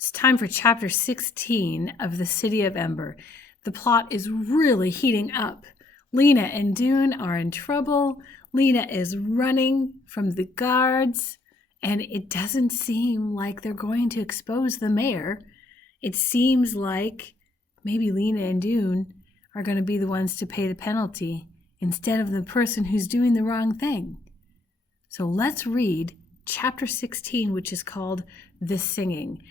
It's time for chapter 16 of The City of Ember. The plot is really heating up. Lina and Dune are in trouble. Lina is running from the guards, and it doesn't seem like they're going to expose the mayor. It seems like maybe Lina and Dune are going to be the ones to pay the penalty instead of the person who's doing the wrong thing. So let's read chapter 16, which is called The Singing.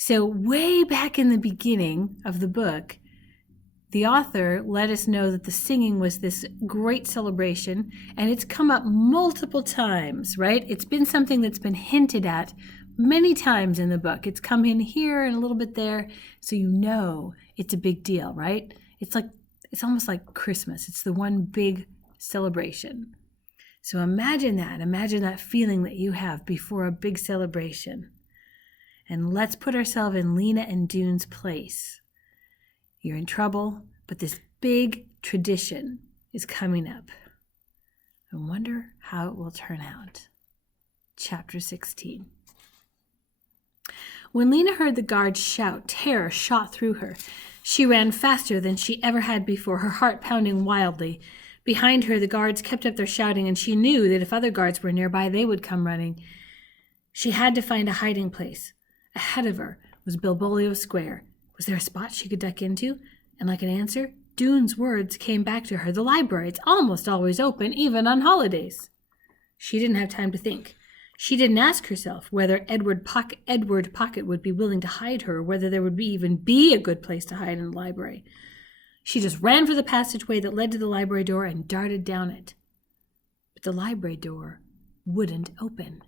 So way back in the beginning of the book, the author let us know that the singing was this great celebration, and it's come up multiple times, right? It's been something that's been hinted at many times in the book. It's come in here and a little bit there, so you know it's a big deal, right? It's almost like Christmas. It's the one big celebration. So imagine that feeling that you have before a big celebration. And let's put ourselves in Lina and Dune's place. You're in trouble, but this big tradition is coming up. I wonder how it will turn out. Chapter 16. When Lina heard the guards shout, terror shot through her. She ran faster than she ever had before, her heart pounding wildly. Behind her, the guards kept up their shouting, and she knew that if other guards were nearby, they would come running. She had to find a hiding place. Ahead of her was Bilbolio Square. Was there a spot she could duck into? And like an answer, Dune's words came back to her. The library, it's almost always open, even on holidays. She didn't have time to think. She didn't ask herself whether Edward Pocket would be willing to hide her, or whether there would even be a good place to hide in the library. She just ran for the passageway that led to the library door and darted down it. But the library door wouldn't open.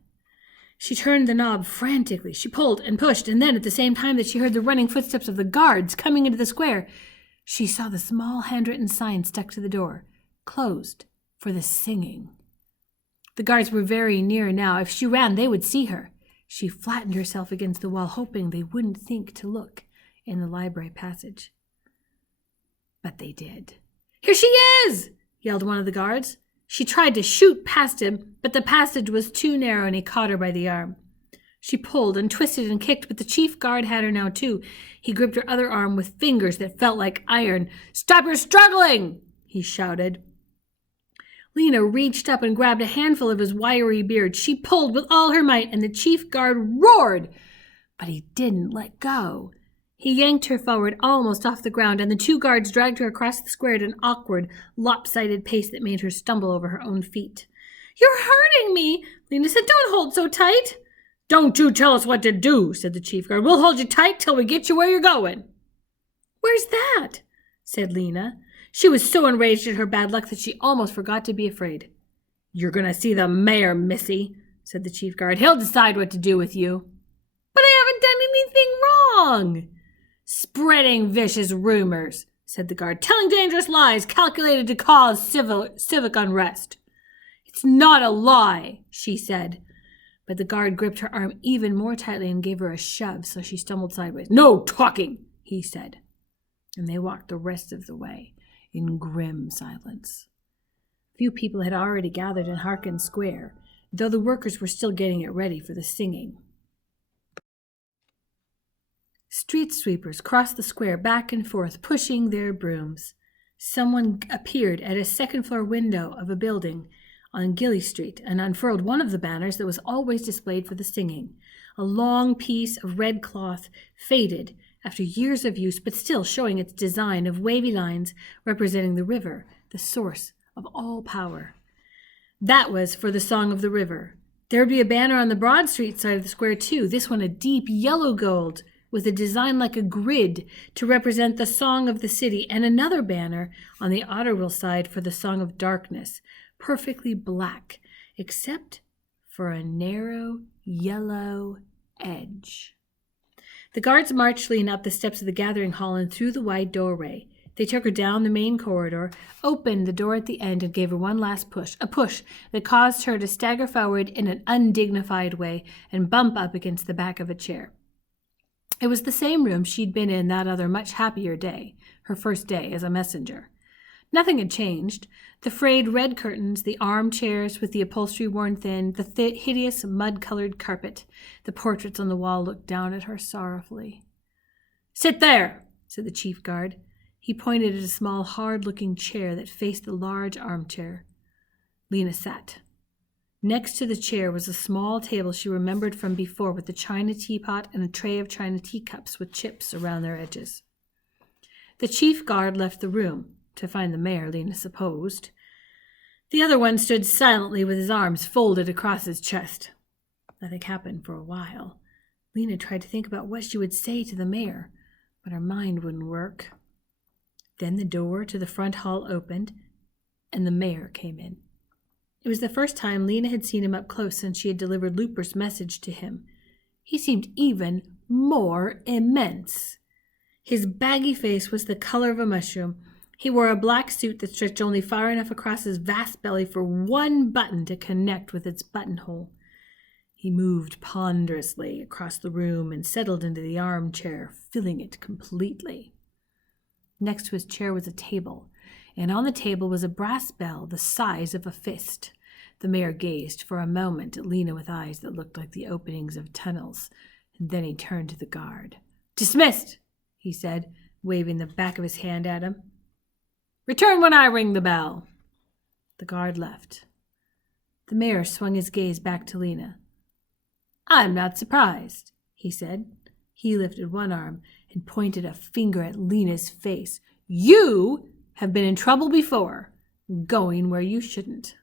She turned the knob frantically. She pulled and pushed, and then at the same time that she heard the running footsteps of the guards coming into the square, she saw the small handwritten sign stuck to the door, closed for the singing. The guards were very near now. If she ran, they would see her. She flattened herself against the wall, hoping they wouldn't think to look in the library passage. But they did. "Here she is!" yelled one of the guards. She tried to shoot past him, but the passage was too narrow and he caught her by the arm. She pulled and twisted and kicked, but the chief guard had her now too. He gripped her other arm with fingers that felt like iron. "Stop your struggling!" he shouted. Lina reached up and grabbed a handful of his wiry beard. She pulled with all her might, and the chief guard roared, but he didn't let go. He yanked her forward almost off the ground, and the two guards dragged her across the square at an awkward, lopsided pace that made her stumble over her own feet. "You're hurting me," Lina said. "Don't hold so tight." "Don't you tell us what to do," said the chief guard. "We'll hold you tight till we get you where you're going." "Where's that?" said Lina. She was so enraged at her bad luck that she almost forgot to be afraid. "You're going to see the mayor, missy," said the chief guard. "He'll decide what to do with you." "But I haven't done anything wrong." "Spreading vicious rumors," said the guard. "Telling dangerous lies calculated to cause civic unrest." "It's not a lie," she said. But the guard gripped her arm even more tightly and gave her a shove, so she stumbled sideways. "No talking," he said. And they walked the rest of the way in grim silence. Few people had already gathered in Harkin Square, though the workers were still getting it ready for the singing. Street sweepers crossed the square back and forth, pushing their brooms. Someone appeared at a second-floor window of a building on Gilly Street and unfurled one of the banners that was always displayed for the singing, a long piece of red cloth, faded after years of use, but still showing its design of wavy lines representing the river, the source of all power. That was for the Song of the River. There would be a banner on the Broad Street side of the square, too, this one a deep yellow gold, with a design like a grid to represent the Song of the City, and another banner on the Otterville side for the Song of Darkness, perfectly black, except for a narrow yellow edge. The guards marched Lina up the steps of the gathering hall and through the wide doorway. They took her down the main corridor, opened the door at the end, and gave her one last push, a push that caused her to stagger forward in an undignified way and bump up against the back of a chair. It was the same room she'd been in that other much happier day, her first day as a messenger. Nothing had changed. The frayed red curtains, the armchairs with the upholstery worn thin, the hideous mud-colored carpet. The portraits on the wall looked down at her sorrowfully. "Sit there," said the chief guard. He pointed at a small, hard-looking chair that faced the large armchair. Lina sat. Next to the chair was a small table she remembered from before, with a china teapot and a tray of china teacups with chips around their edges. The chief guard left the room, to find the mayor, Lina supposed. The other one stood silently with his arms folded across his chest. Nothing happened for a while. Lina tried to think about what she would say to the mayor, but her mind wouldn't work. Then the door to the front hall opened, and the mayor came in. It was the first time Lina had seen him up close since she had delivered Looper's message to him. He seemed even more immense. His baggy face was the color of a mushroom. He wore a black suit that stretched only far enough across his vast belly for one button to connect with its buttonhole. He moved ponderously across the room and settled into the armchair, filling it completely. Next to his chair was a table, and on the table was a brass bell the size of a fist. The mayor gazed for a moment at Lina with eyes that looked like the openings of tunnels, and then he turned to the guard. "Dismissed," he said, waving the back of his hand at him. "Return when I ring the bell." The guard left. The mayor swung his gaze back to Lina. "I'm not surprised," he said. He lifted one arm and pointed a finger at Lina's face. "You have been in trouble before, going where you shouldn't."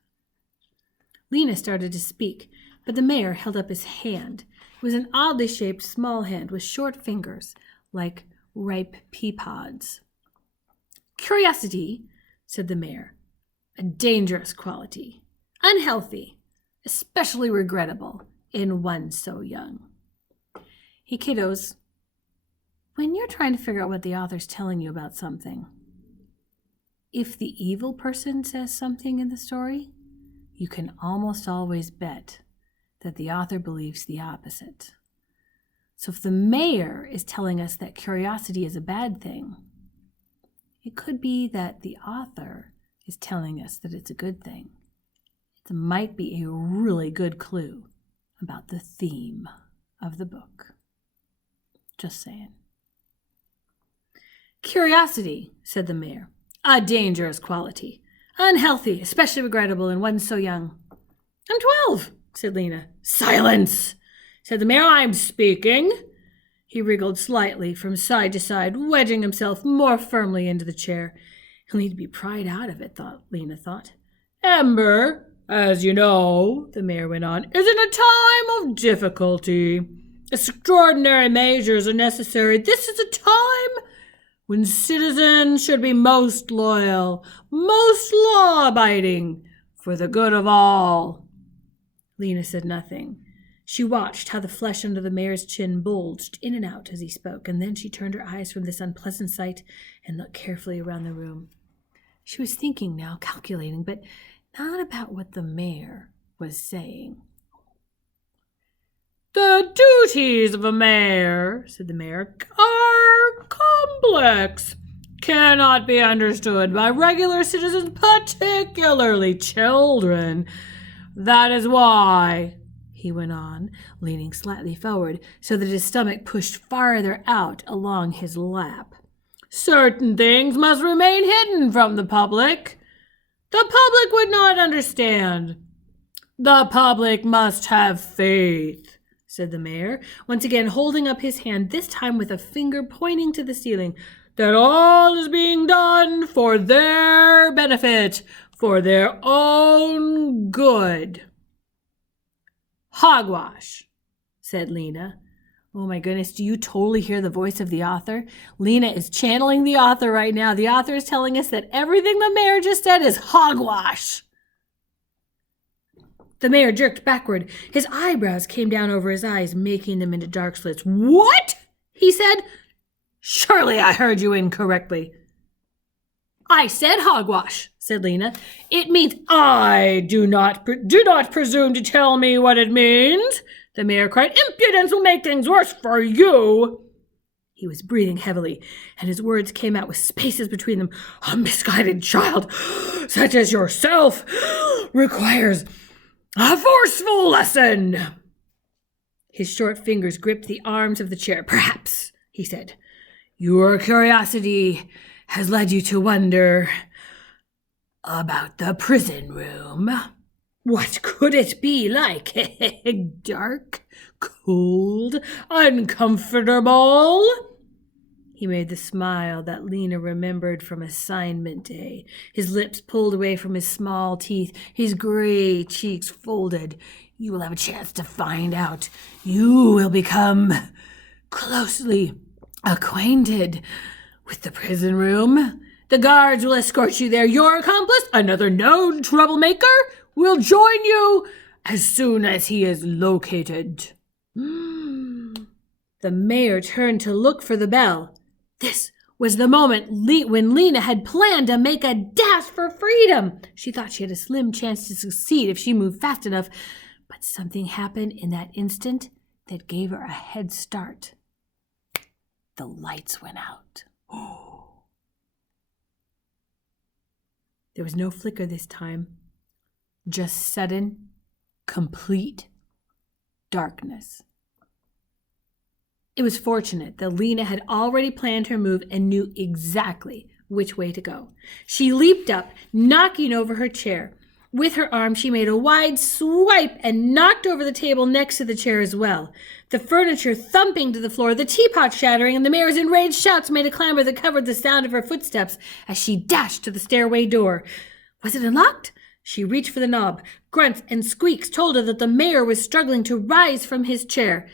Lina started to speak, but the mayor held up his hand. It was an oddly shaped small hand with short fingers, like ripe pea pods. "Curiosity," said the mayor, "a dangerous quality, unhealthy, especially regrettable in one so young." Hey kiddos, when you're trying to figure out what the author's telling you about something, if the evil person says something in the story, you can almost always bet that the author believes the opposite. So if the mayor is telling us that curiosity is a bad thing, it could be that the author is telling us that it's a good thing. It might be a really good clue about the theme of the book. Just saying. "Curiosity," said the mayor, "a dangerous quality. Unhealthy, especially regrettable in one so young." "I'm 12, said Lina. "Silence," said the mayor. "I'm speaking." He wriggled slightly from side to side, wedging himself more firmly into the chair. He'll need to be pried out of it, Lina thought. "Ember, as you know," the mayor went on, "is in a time of difficulty. Extraordinary measures are necessary. This is a time when citizens should be most loyal, most law-abiding, for the good of all." Lina said nothing. She watched how the flesh under the mayor's chin bulged in and out as he spoke, and then she turned her eyes from this unpleasant sight and looked carefully around the room. She was thinking now, calculating, but not about what the mayor was saying. "The duties of a mayor," said the mayor, "are complex, cannot be understood by regular citizens, particularly children. That is why," he went on, leaning slightly forward so that his stomach pushed farther out along his lap, "certain things must remain hidden from the public. The public would not understand. The public must have faith," said the mayor, once again holding up his hand, this time with a finger pointing to the ceiling, "that all is being done for their benefit, for their own good." "Hogwash," said Lina. Oh my goodness, do you totally hear the voice of the author? Lina is channeling the author right now. The author is telling us that everything the mayor just said is hogwash. The mayor jerked backward. His eyebrows came down over his eyes, making them into dark slits. "What?" he said. "Surely I heard you incorrectly." "I said hogwash," said Lina. "It means—" "I do not presume to tell me what it means," the mayor cried. "Impudence will make things worse for you." He was breathing heavily, and his words came out with spaces between them. A misguided child, such as yourself, requires a forceful lesson. His short fingers gripped the arms of the chair. Perhaps, he said, your curiosity has led you to wonder about the prison room. What could it be like? Dark, cold, uncomfortable? He made the smile that Lina remembered from assignment day, his lips pulled away from his small teeth, his gray cheeks folded. You will have a chance to find out. You will become closely acquainted with the prison room. The guards will escort you there. Your accomplice, another known troublemaker, will join you as soon as he is located. The mayor turned to look for the bell. This was the moment when Lina had planned to make a dash for freedom. She thought she had a slim chance to succeed if she moved fast enough, but something happened in that instant that gave her a head start. The lights went out. There was no flicker this time, just sudden, complete darkness. It was fortunate that Lina had already planned her move and knew exactly which way to go. She leaped up, knocking over her chair. With her arm, she made a wide swipe and knocked over the table next to the chair as well. The furniture thumping to the floor, the teapot shattering, and the mayor's enraged shouts made a clamor that covered the sound of her footsteps as she dashed to the stairway door. Was it unlocked? She reached for the knob. Grunts and squeaks told her that the mayor was struggling to rise from his chair.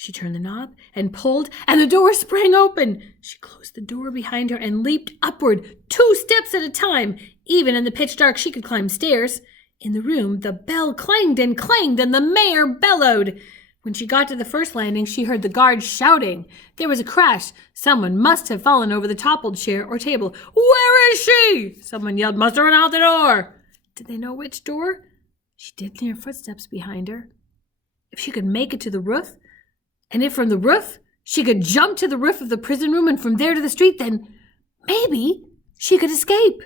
She turned the knob and pulled, and the door sprang open. She closed the door behind her and leaped upward, 2 steps at a time. Even in the pitch dark, she could climb stairs. In the room, the bell clanged, and the mayor bellowed. When she got to the first landing, she heard the guards shouting. There was a crash. Someone must have fallen over the toppled chair or table. Where is she? Someone yelled, must have run out the door. Did they know which door? She did hear footsteps behind her. If she could make it to the roof, and if from the roof she could jump to the roof of the prison room and from there to the street, then maybe she could escape.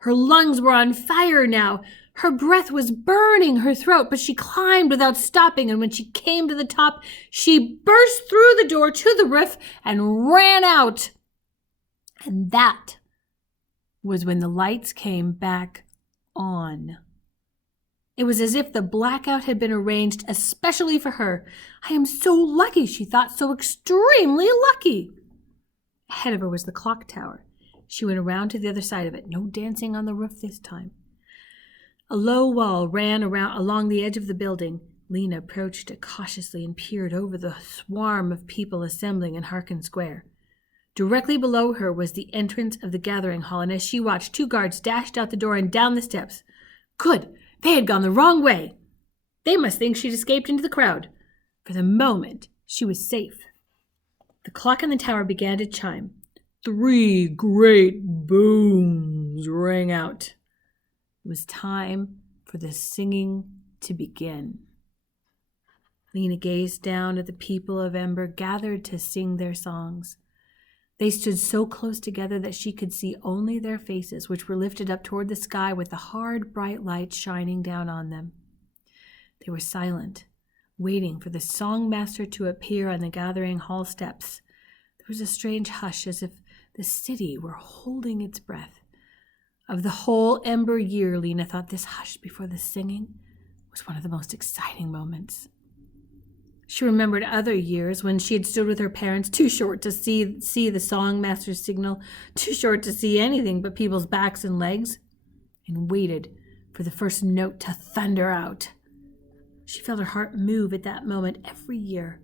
Her lungs were on fire now. Her breath was burning her throat, but she climbed without stopping, and when she came to the top, she burst through the door to the roof and ran out. And that was when the lights came back on. It was as if the blackout had been arranged especially for her. I am so lucky, she thought, so extremely lucky. Ahead of her was the clock tower. She went around to the other side of it. No dancing on the roof this time. A low wall ran along the edge of the building. Lina approached it cautiously and peered over the swarm of people assembling in Harkin Square. Directly below her was the entrance of the gathering hall, and as she watched, 2 guards dashed out the door and down the steps. Good! They had gone the wrong way. They must think she'd escaped into the crowd. For the moment, she was safe. The clock in the tower began to chime. 3 great booms rang out. It was time for the singing to begin. Lina gazed down at the people of Ember gathered to sing their songs. They stood so close together that she could see only their faces, which were lifted up toward the sky with the hard, bright light shining down on them. They were silent, waiting for the songmaster to appear on the gathering hall steps. There was a strange hush, as if the city were holding its breath. Of the whole Ember year, Lina thought this hush before the singing was one of the most exciting moments. She remembered other years when she had stood with her parents, too short to see the songmaster's signal, too short to see anything but people's backs and legs, and waited for the first note to thunder out. She felt her heart move at that moment every year.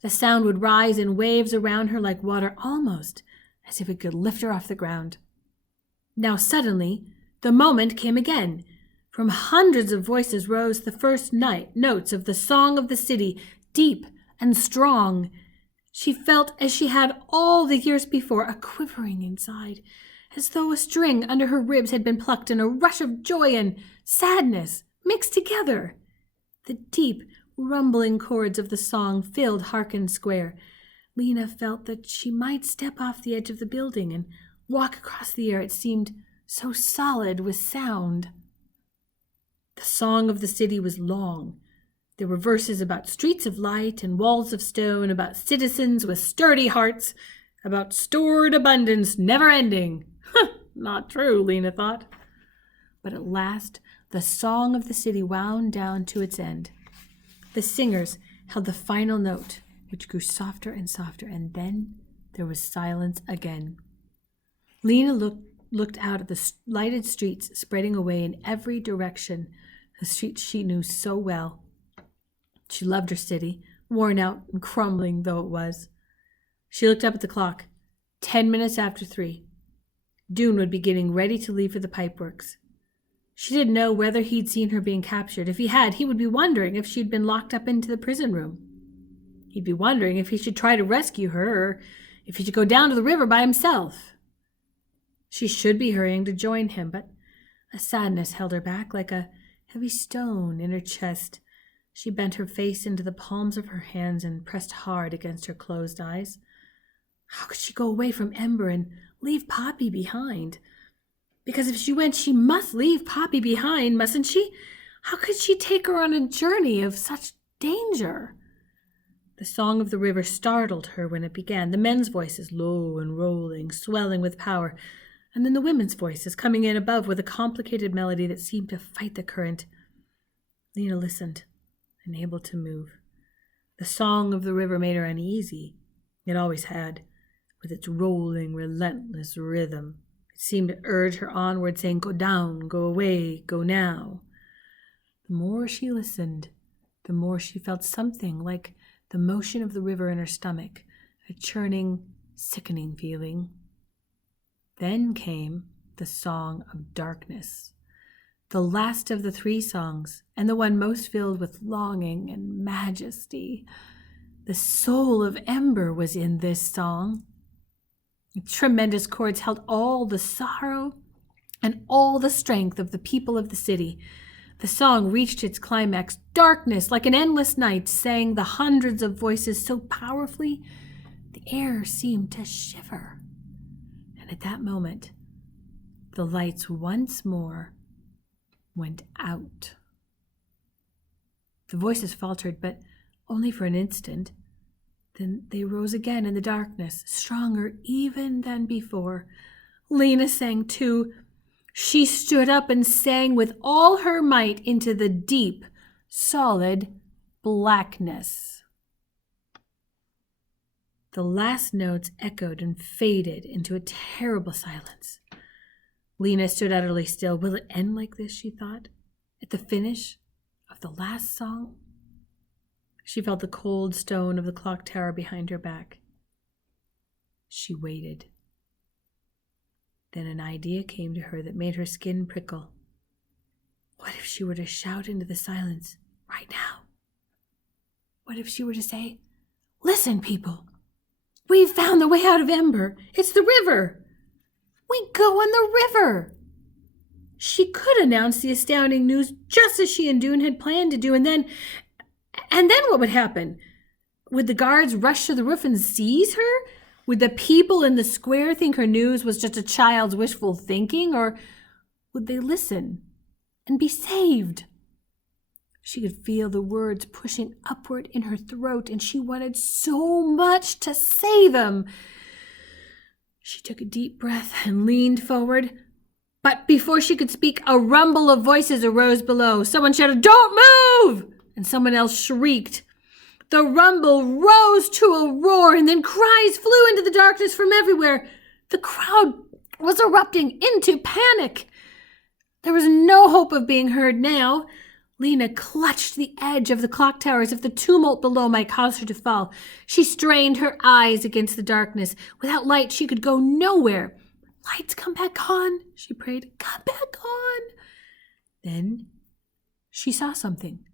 The sound would rise in waves around her like water, almost as if it could lift her off the ground. Now suddenly, the moment came again. From hundreds of voices rose the first notes of the song of the city, deep and strong. She felt, as she had all the years before, a quivering inside, as though a string under her ribs had been plucked and a rush of joy and sadness mixed together. The deep, rumbling chords of the song filled Harkin Square. Lina felt that she might step off the edge of the building and walk across the air. It seemed so solid with sound. The song of the city was long. There were verses about streets of light and walls of stone, about citizens with sturdy hearts, about stored abundance never ending. Not true, Lina thought. But at last, the song of the city wound down to its end. The singers held the final note, which grew softer and softer, and then there was silence again. Lina looked out at the lighted streets spreading away in every direction, the streets she knew so well. She loved her city, worn out and crumbling though it was. She looked up at the clock. 10 minutes after 3. Dune would be getting ready to leave for the pipeworks. She didn't know whether he'd seen her being captured. If he had, he would be wondering if she'd been locked up into the prison room. He'd be wondering if he should try to rescue her or if he should go down to the river by himself. She should be hurrying to join him, but a sadness held her back like a heavy stone in her chest. She bent her face into the palms of her hands and pressed hard against her closed eyes. How could she go away from Ember and leave Poppy behind? Because if she went, she must leave Poppy behind, mustn't she? How could she take her on a journey of such danger? The song of the river startled her when it began, the men's voices low and rolling, swelling with power, and then the women's voices coming in above with a complicated melody that seemed to fight the current. Lina listened, unable to move. The song of the river made her uneasy. It always had, with its rolling, relentless rhythm. It seemed to urge her onward, saying, "Go down, go away, go now." The more she listened, the more she felt something like the motion of the river in her stomach, a churning, sickening feeling. Then came the song of darkness, the last of the 3 songs, and the one most filled with longing and majesty. The soul of Ember was in this song. The tremendous chords held all the sorrow and all the strength of the people of the city. The song reached its climax. Darkness, like an endless night, sang the hundreds of voices so powerfully, the air seemed to shiver. And at that moment, the lights once more went out. The voices faltered, but only for an instant. Then they rose again in the darkness, stronger even than before. Lina sang too. She stood up and sang with all her might into the deep, solid blackness. The last notes echoed and faded into a terrible silence. Lina stood utterly still. Will it end like this, she thought, at the finish of the last song? She felt the cold stone of the clock tower behind her back. She waited. Then an idea came to her that made her skin prickle. What if she were to shout into the silence right now? What if she were to say, "Listen, people, we've found the way out of Ember. It's the river. We go on the river." She could announce the astounding news just as she and Dune had planned to do, and then what would happen? Would the guards rush to the roof and seize her? Would the people in the square think her news was just a child's wishful thinking, or would they listen and be saved? She could feel the words pushing upward in her throat, and she wanted so much to say them. She took a deep breath and leaned forward. But before she could speak, a rumble of voices arose below. Someone shouted, "Don't move!" And someone else shrieked. The rumble rose to a roar, and then cries flew into the darkness from everywhere. The crowd was erupting into panic. There was no hope of being heard now. Lina clutched the edge of the clock tower as if the tumult below might cause her to fall. She strained her eyes against the darkness. Without light, she could go nowhere. "Lights, come back on," she prayed. "Come back on." Then she saw something.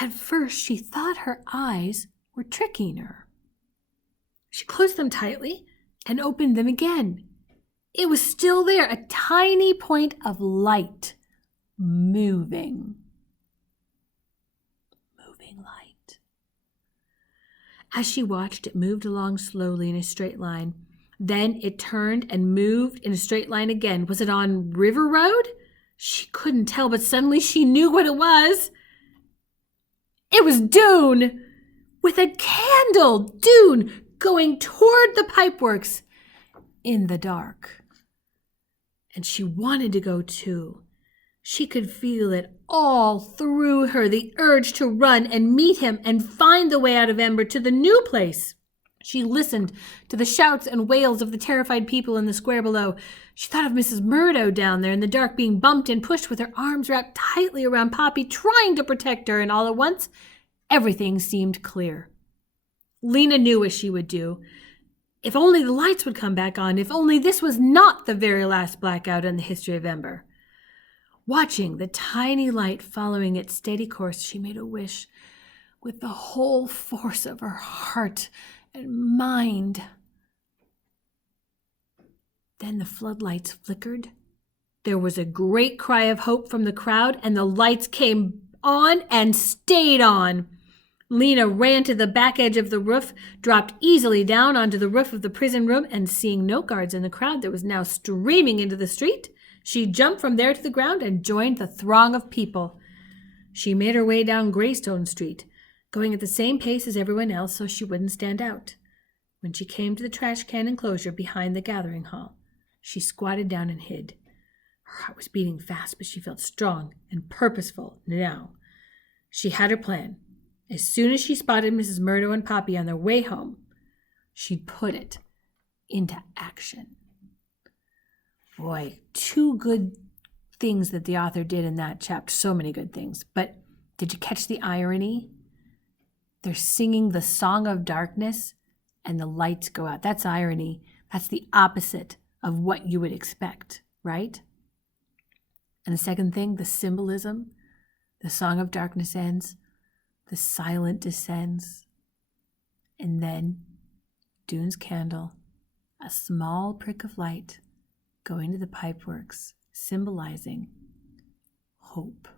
At first, she thought her eyes were tricking her. She closed them tightly and opened them again. It was still there, a tiny point of light moving. moving light. As she watched, it moved along slowly in a straight line. Then it turned and moved in a straight line again. Was it on River Road? She couldn't tell, but suddenly she knew what it was. It was Dune! With a candle! Dune going toward the pipeworks in the dark. And she wanted to go too. She could feel it all through her, the urge to run and meet him and find the way out of Ember to the new place. She listened to the shouts and wails of the terrified people in the square below. She thought of Mrs. Murdo down there in the dark, being bumped and pushed with her arms wrapped tightly around Poppy, trying to protect her, and all at once, everything seemed clear. Lina knew what she would do. If only the lights would come back on, if only this was not the very last blackout in the history of Ember. Watching the tiny light following its steady course, she made a wish with the whole force of her heart and mind. Then the floodlights flickered. There was a great cry of hope from the crowd, and the lights came on and stayed on. Lina ran to the back edge of the roof, dropped easily down onto the roof of the prison room, and seeing no guards in the crowd that was now streaming into the street, she jumped from there to the ground and joined the throng of people. She made her way down Greystone Street, going at the same pace as everyone else so she wouldn't stand out. When she came to the trash can enclosure behind the gathering hall, she squatted down and hid. Her heart was beating fast, but she felt strong and purposeful now. She had her plan. As soon as she spotted Mrs. Murdo and Poppy on their way home, she'd put it into action. Boy, 2 good things that the author did in that chapter. So many good things. But did you catch the irony? They're singing the song of darkness and the lights go out. That's irony. That's the opposite of what you would expect, right? And the second thing, the symbolism. The song of darkness ends. The silent descends. And then Dune's candle, a small prick of light, going to the pipeworks, symbolizing hope.